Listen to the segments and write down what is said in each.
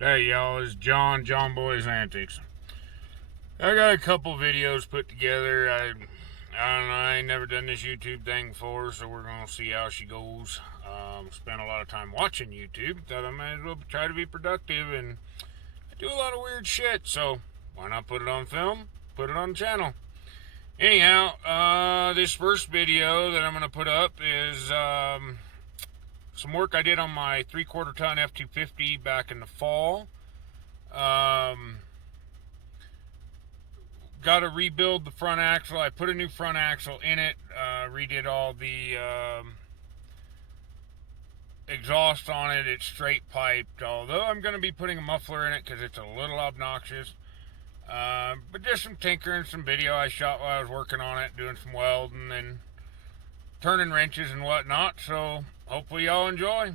Hey y'all, it's John Boy's Antics. I got a couple videos put together. I don't know, I ain't never done this YouTube thing before, so we're gonna see how she goes. Spent a lot of time watching YouTube. Thought I might as well try to be productive, and I do a lot of weird shit, so why not put it on film, put it on the channel. Anyhow, this first video that I'm gonna put up is some work I did on my 3/4 ton F250 back in the fall. Got to rebuild the front axle. I put a new front axle in it, redid all the exhaust on it. It's straight piped, although I'm going to be putting a muffler in it because it's a little obnoxious. But just some tinkering, some video I shot while I was working on it, doing some welding and turning wrenches and whatnot. So hopefully y'all enjoy.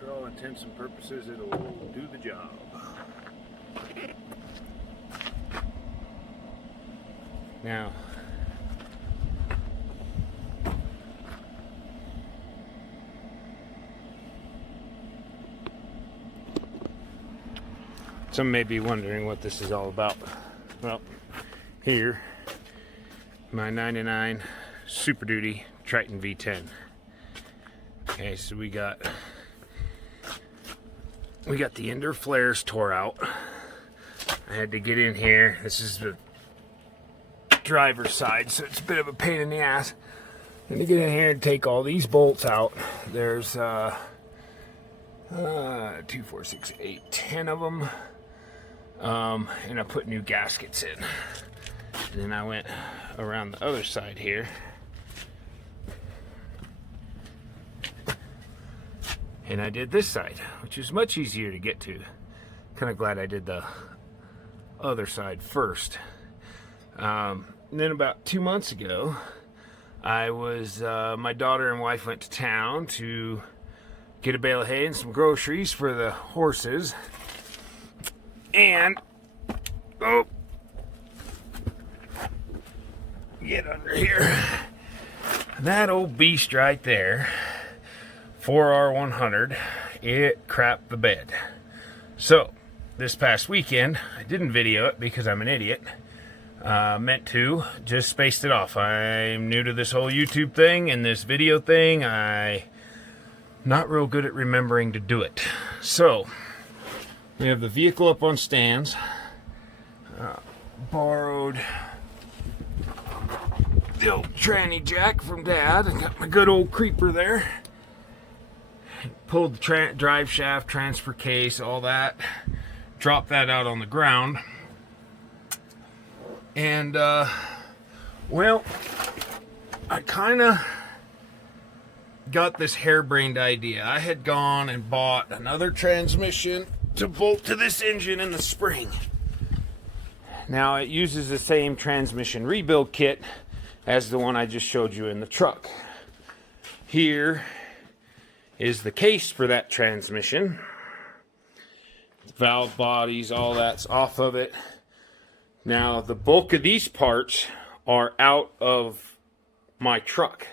For all intents and purposes, it'll do the job. Now, some may be wondering what this is all about. Well, here, my 99 Super Duty Triton V10. Okay, so we got the ender flares tore out. I had to get in here. This is the driver's side, so it's a bit of a pain in the ass. And to get in here and take all these bolts out, there's 2, 4, 6, 8, 10 of them. And I put new gaskets in. And then I went around the other side here. And I did this side, which is much easier to get to. Kind of glad I did the other side first. And then about 2 months ago, I was, my daughter and wife went to town to get a bale of hay and some groceries for the horses. And, oh, get under here. That old beast right there, 4R100, it crapped the bed. So, this past weekend, I didn't video it because I'm an idiot. Meant to, just spaced it off. I'm new to this whole YouTube thing and this video thing. I'm not real good at remembering to do it. So, we have the vehicle up on stands. Borrowed the old tranny jack from Dad. I got my good old creeper there. Pulled the drive shaft, transfer case, all that. Dropped that out on the ground. And, well, I kind of got this harebrained idea. I had gone and bought another transmission to bolt to this engine in the spring. Now, it uses the same transmission rebuild kit as the one I just showed you in the truck. Here is the case for that transmission. Valve bodies, all that's off of it. Now, the bulk of these parts are out of my truck.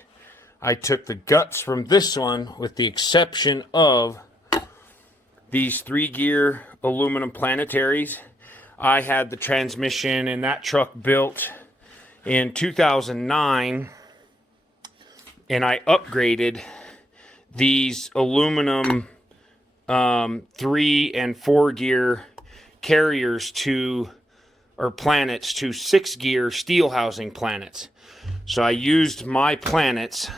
I took the guts from this one with the exception of these 3-gear aluminum planetaries. I had the transmission in that truck built in 2009, and I upgraded these aluminum 3 and 4-gear carriers or planets to 6-gear steel housing planets. So I used my planets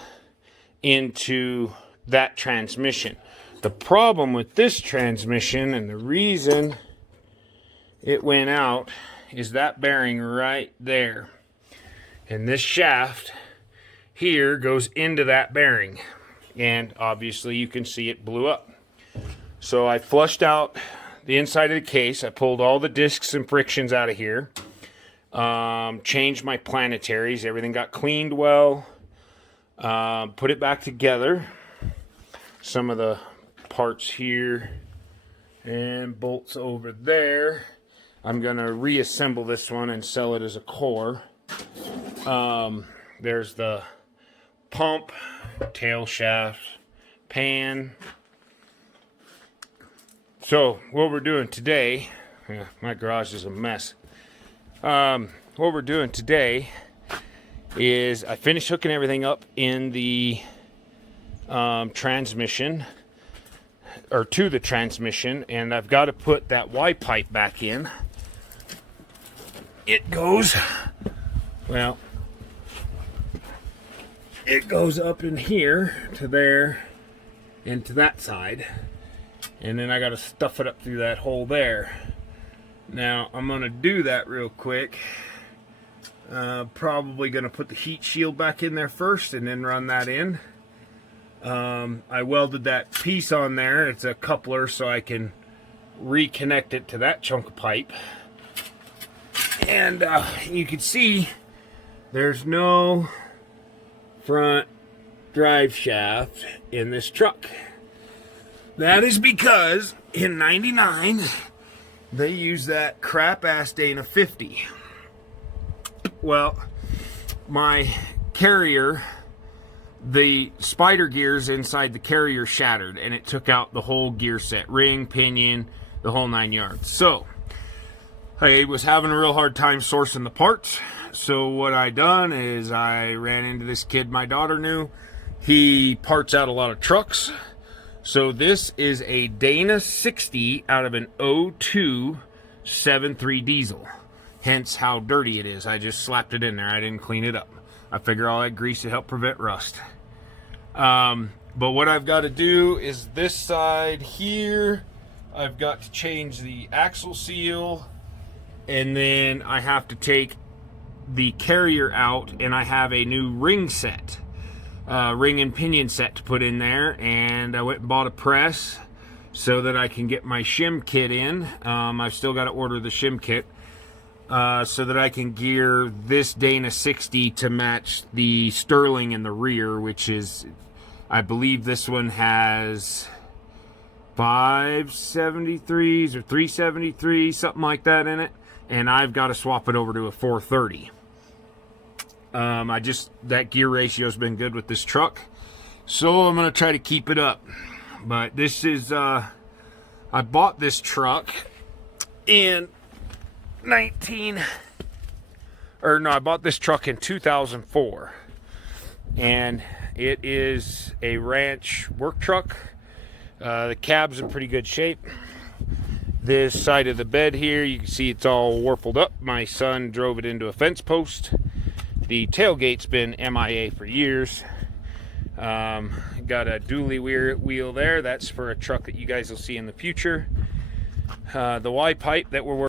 into that transmission. The problem with this transmission, and the reason it went out, is that bearing right there. And this shaft here goes into that bearing. And obviously you can see it blew up. So I flushed out the inside of the case. I pulled all the discs and frictions out of here. Changed my planetaries. Everything got cleaned well. Put it back together. Some of the parts here and bolts over there. I'm going to reassemble this one and sell it as a core. There's the pump, tail shaft, pan. So, what we're doing today, my garage is a mess. What we're doing today is I finished hooking everything up in the transmission, or to the transmission, and I've got to put that Y pipe back in. It goes, well, it goes up in here to there and to that side. And then I got to stuff it up through that hole there. Now, I'm going to do that real quick. Probably going to put the heat shield back in there first and then run that in. I welded that piece on there. It's a coupler, so I can reconnect it to that chunk of pipe. And you can see there's no front drive shaft in this truck. That is because in '99 they used that crap ass Dana 50. Well, my carrier, the spider gears inside the carrier shattered, and it took out the whole gear set, ring, pinion, the whole 9 yards. So I was having a real hard time sourcing the parts. So what I done is I ran into this kid my daughter knew. He parts out a lot of trucks. So this is a Dana 60 out of an 02 7.3 diesel. Hence how dirty it is. I just slapped it in there. I didn't clean it up. I figure all that grease to help prevent rust. But what I've got to do is this side here, I've got to change the axle seal, and then I have to take the carrier out, and I have a new ring set. Ring and pinion set to put in there, and I went and bought a press so that I can get my shim kit in. I've still got to order the shim kit. so that I can gear this Dana 60 to match the Sterling in the rear, which is, I believe this one has 573s or 373, something like that in it, and I've got to swap it over to a 430. That gear ratio has been good with this truck, so I'm going to try to keep it up. But this is, I bought this truck in I bought this truck in 2004, and it is a ranch work truck. The cab's in pretty good shape. This side of the bed here, you can see it's all warpled up. My son drove it into a fence post. The tailgate's been MIA for years. Got a dually wheel there. That's for a truck that you guys will see in the future. The Y pipe that we're working.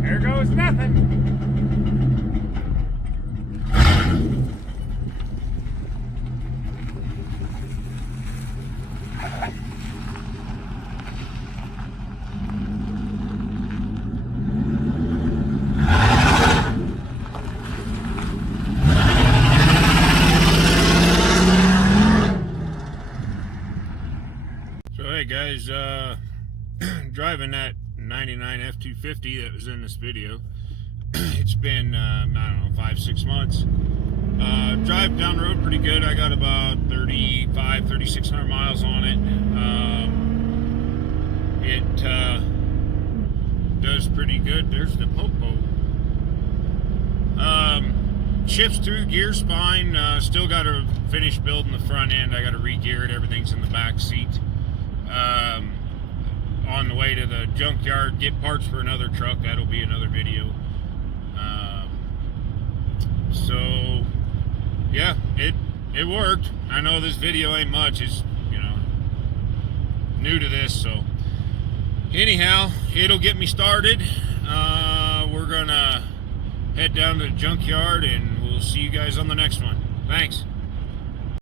There goes nothing. So hey guys, driving that 99 F250 that was in this video. It's been I don't know, 5-6 months. Drive down the road pretty good. I got about 3,600 miles on it. It does pretty good. There's the popo. Shifts through gear spine. Still got to finish building the front end. I got to re-gear it. Everything's in the back seat. On the way to the junkyard, get parts for another truck. That'll be another video. So yeah, it worked. I know this video ain't much. It's, you know, new to this, so anyhow, it'll get me started. We're gonna head down to the junkyard, and we'll see you guys on the next one. Thanks.